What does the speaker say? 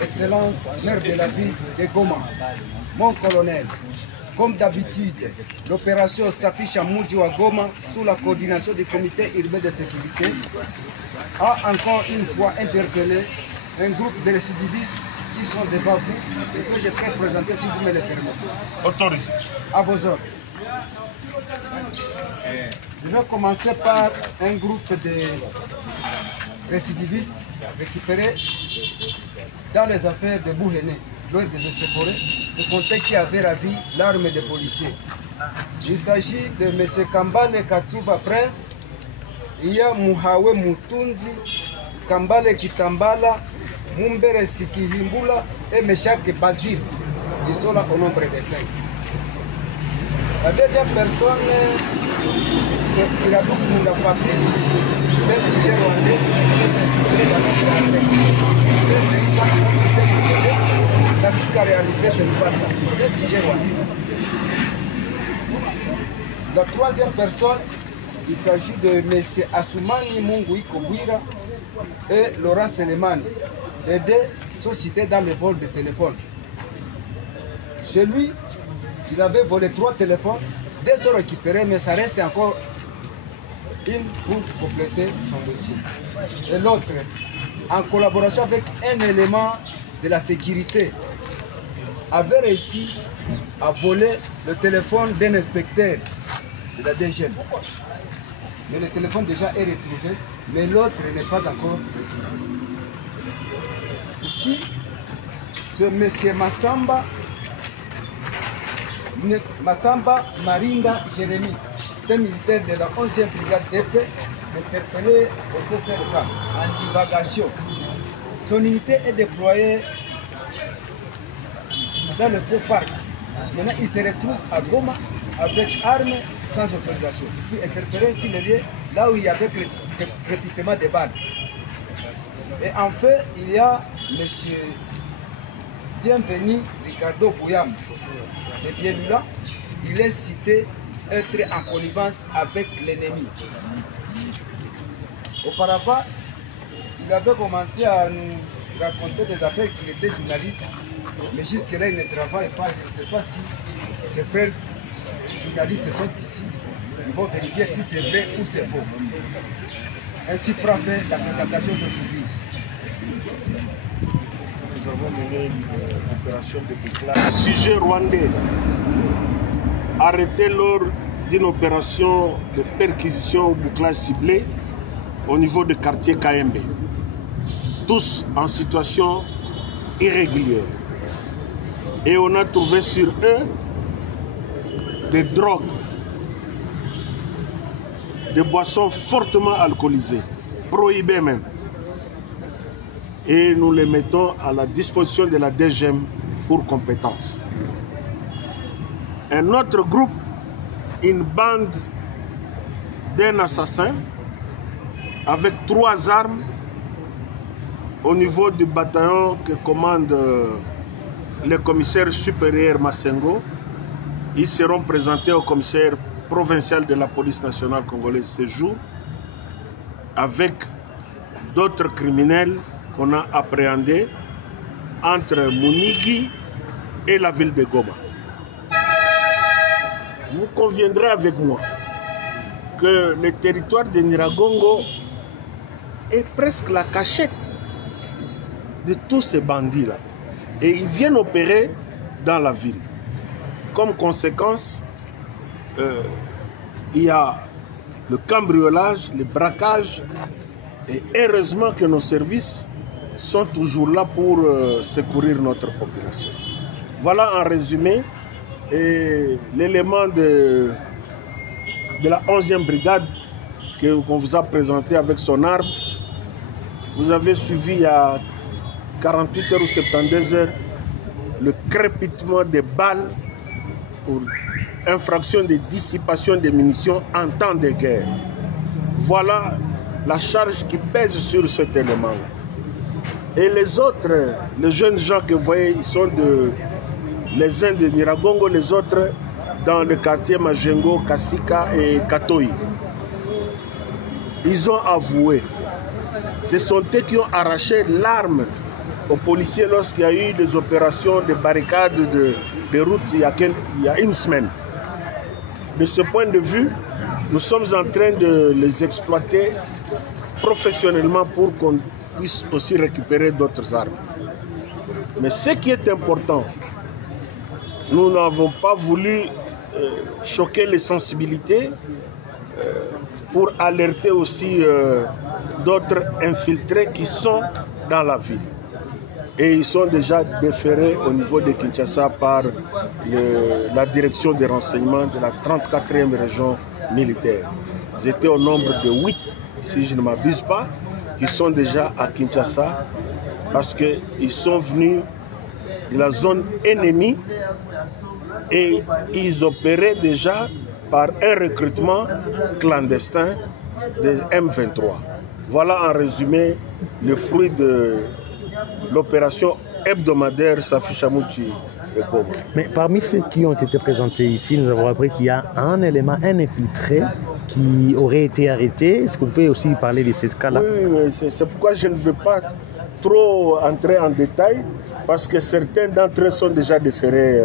Excellence, maire de la ville de Goma, mon colonel, comme d'habitude, l'opération s'affiche à Moudjiwa Goma sous la coordination du comité urbain de sécurité, a encore une fois interpellé un groupe de récidivistes qui sont devant vous et que je peux présenter si vous me le permettez. Autorisé. À vos ordres. Je vais commencer par un groupe de récidivistes récupérés dans les affaires de Bouhéné, loin des Echeforé. Ce sont eux qui avaient ravi l'arme des policiers. Il s'agit de M. Kambale Katsuba Prince, Iya Muhawe Mutunzi, Kambale Kitambala, Mumbere Sikihimbula et Meshak Bazir. Ils sont là au nombre de 5. La deuxième personne, c'est Iradou Kunda Fabrice. C'est un sujet rwandais qui est dans notre armée. Tandis qu'en réalité, ce n'est pas ça. C'est un sujet rwandais. La troisième personne, il s'agit de M. Assoumani Mungui Kobouira et Laurent Selemani. Les deux sont cités dans le vol de téléphone. Chez lui, il avait volé 3 téléphones, 2 sont récupérés, mais ça reste encore une pour compléter son dossier. Et l'autre, en collaboration avec un élément de la sécurité, avait réussi à voler le téléphone d'un inspecteur de la DGM. Mais le téléphone déjà est retrouvé, mais l'autre n'est pas encore retrouvé. Ici, c'est M. Massamba Marinda Jérémy, un militaire de la 11e brigade d'épée, interpellé au CCRK en divagation. Son unité est déployée dans le faux parc. Maintenant, il se retrouve à Goma avec armes sans autorisation. Puis interpellé sur le lieu là où il y avait crépitement de balles. Et en fait, il y a M. Bienvenu Ricardo Bouyam. C'est bien lui-là. Il est cité être en connivence avec l'ennemi. Auparavant, il avait commencé à nous raconter des affaires qu'il était journaliste. Mais jusque-là, il ne travaille pas. Je ne sais pas si ses frères journalistes sont ici. Ils vont vérifier si c'est vrai ou c'est faux. Ainsi prend fait la présentation d'aujourd'hui. Nous avons mené une opération de déclaration. Un sujet rwandais arrêté lors d'une opération de perquisition au bouclage ciblé au niveau du quartier KMB. Tous en situation irrégulière. Et on a trouvé sur eux des drogues, des boissons fortement alcoolisées, prohibées même. Et nous les mettons à la disposition de la DGM pour compétence. Un autre groupe, une bande d'un assassin avec 3 armes au niveau du bataillon que commande le commissaire supérieur Massengo. Ils seront présentés au commissaire provincial de la police nationale congolaise ce jour avec d'autres criminels qu'on a appréhendés entre Mounigi et la ville de Goma. Vous conviendrez avec moi que le territoire de Nyiragongo est presque la cachette de tous ces bandits-là. Et ils viennent opérer dans la ville. Comme conséquence, il y a le cambriolage, le braquage. Et heureusement que nos services sont toujours là pour secourir notre population. Voilà en résumé l'élément de la 11e brigade qu'on vous a présenté avec son arme. Vous avez suivi il y a 48 heures ou 72 heures le crépitement des balles pour infraction de dissipation des munitions en temps de guerre. Voilà la charge qui pèse sur cet élément-là. Et les autres, les jeunes gens que vous voyez, ils sont les uns de Nyiragongo, les autres dans le quartier Majengo, Kasika et Katoi. ils ont avoué. Ce sont eux qui ont arraché l'arme aux policiers lorsqu'il y a eu des opérations de barricades de routes il y a une semaine. De ce point de vue, nous sommes en train de les exploiter professionnellement pour qu'on puisse aussi récupérer d'autres armes. Mais ce qui est important, nous n'avons pas voulu choquer les sensibilités pour alerter aussi d'autres infiltrés qui sont dans la ville. Et ils sont déjà déférés au niveau de Kinshasa par la direction des renseignements de la 34e région militaire. Ils étaient au nombre de 8, si je ne m'abuse pas, qui sont déjà à Kinshasa parce qu'ils sont venus de la zone ennemie et ils opéraient déjà par un recrutement clandestin des M23. Voilà en résumé le fruit de l'opération hebdomadaire Safi Chamouchi. Mais parmi ceux qui ont été présentés ici, nous avons appris qu'il y a un élément, un infiltré qui aurait été arrêté. Est-ce que vous pouvez aussi parler de ce cas-là? Oui, c'est pourquoi je ne veux pas trop entrer en détail, parce que certains d'entre eux sont déjà déférés.